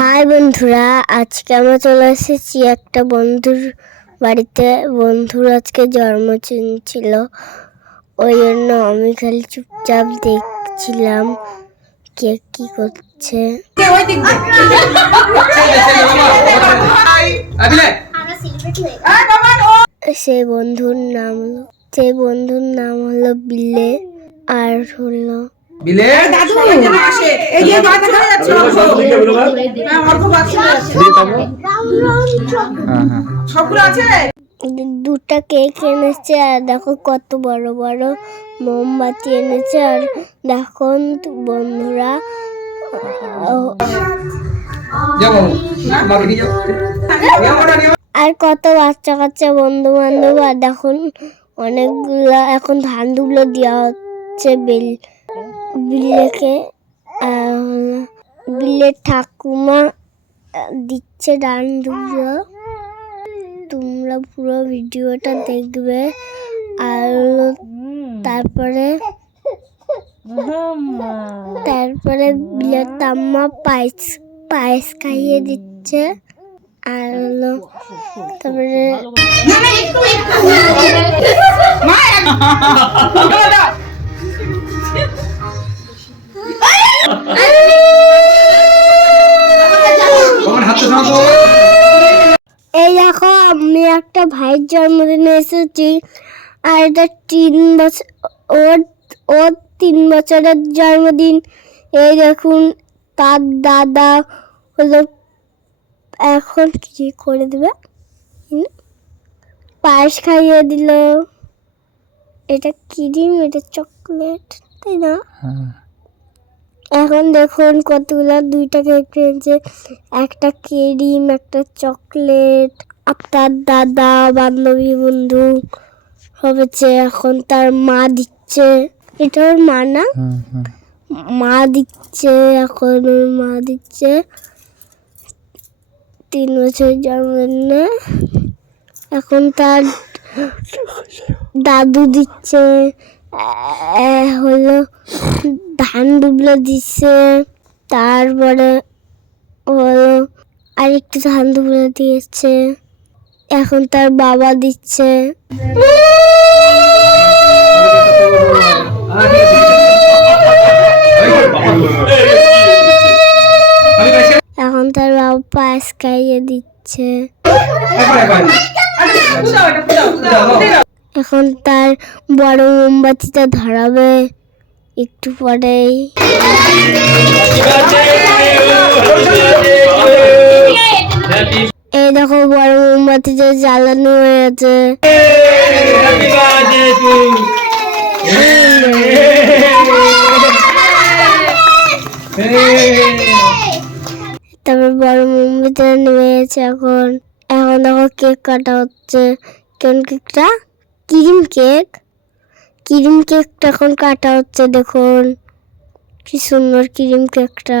High বন্ধুরা, আজকে আমরা চলে এসেছি একটা বন্ধুর বাড়িতে। বন্ধুর আজকে জন্মদিন ছিল, ওই জন্য আমি খালি চুপচাপ দেখছিলাম কে কি করছে। সেই বন্ধুর নাম হলো সেই বন্ধুর নাম হলো বিলে আর হলো বিলে? দাদু এই যে কথা যাচ্ছে হ্যাঁ, অর্ঘ সবগুলো আছে? দুটা কেক এনেছে আর দেখো কত বড় বড় মোমবাতি এনেছে আর দেখো বন্ধুরা আর কত বাচ্চা কাচ্চা বন্ধু বান্ধব আর দেখুন অনেকগুলো এখন ধান দুগুলো দেওয়া হচ্ছে বিল। বিলেকে বিলের ঠাকুমা দিচ্ছে ডান দুগুলো তোমরা পুরো ভিডিওটা দেখবে আর তারপরে তারপরে বিলের তাম্মা পায়েস পায়েস খাইয়ে দিচ্ছে। আর হলো তারপরে দেখো আমি একটা ভাইয়ের জন্মদিনে এসেছি আর এটা তিন বছর ওর ওর তিন বছরের জন্মদিন। এই দেখুন তার দাদা হলো এখন কি করে দেবে? পায়েস খাইয়ে দিল। এটা ক্রিম এটা চকলেট তাই না? এখন দেখুন কতগুলো দুইটা কেক পেয়েছে একটা ক্রিম একটা চকলেট। আর তার দাদা বান্ধবী বন্ধু হয়েছে এখন তার মা দিচ্ছে। এটা ওর মা না? মা দিচ্ছে এখন ওর মা দিচ্ছে। তিন বছর জন্মদিনে এখন তার দাদু দিচ্ছে হলো ধান ডুবলো দিচ্ছে। তারপরে হলো আরেকটু ধান ডুবলো দিয়েছে। এখন তার বাবা দিচ্ছে। এখন তার বাবা পায়েস খাইয়ে দিচ্ছে। এখন তার বড় মোমবাতিটা ধরাবে। একটু পরেই। দেখো বড় মোমবাতিটা জ্বালানো হয়ে আছে তারপর বড় মোমবাতি নেমে গেছে এখন। এখন দেখো কেক কাটা হচ্ছে। কোন কেকটা? Cream cake. ক্রিম কেকটা এখন কাটা হচ্ছে, দেখুন। কি সুন্দর ক্রিম কেকটা।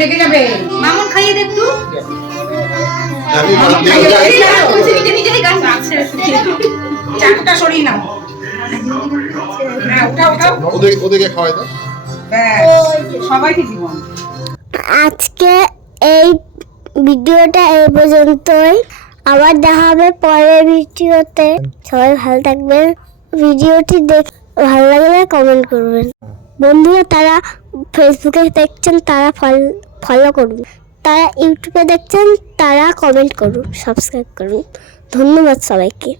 লেগে যাবে। মামুন খাইয়ে দে একটু। চাকুটা সরিয়ে নাও। হ্যাঁ, আজকে এই ভিডিওটা এই পর্যন্তই। আবার দেখা হবে পরের ভিডিওতে। সবাই ভালো থাকবেন। ভিডিওটি দেখ ভালো লাগলে কমেন্ট করবেন। বন্ধুরা তারা ফেসবুকে দেখছেন, তারা ফলো করুন। তারা ইউটিউবে দেখছেন, তারা কমেন্ট করুন সাবস্ক্রাইব করুন। ধন্যবাদ সবাইকে।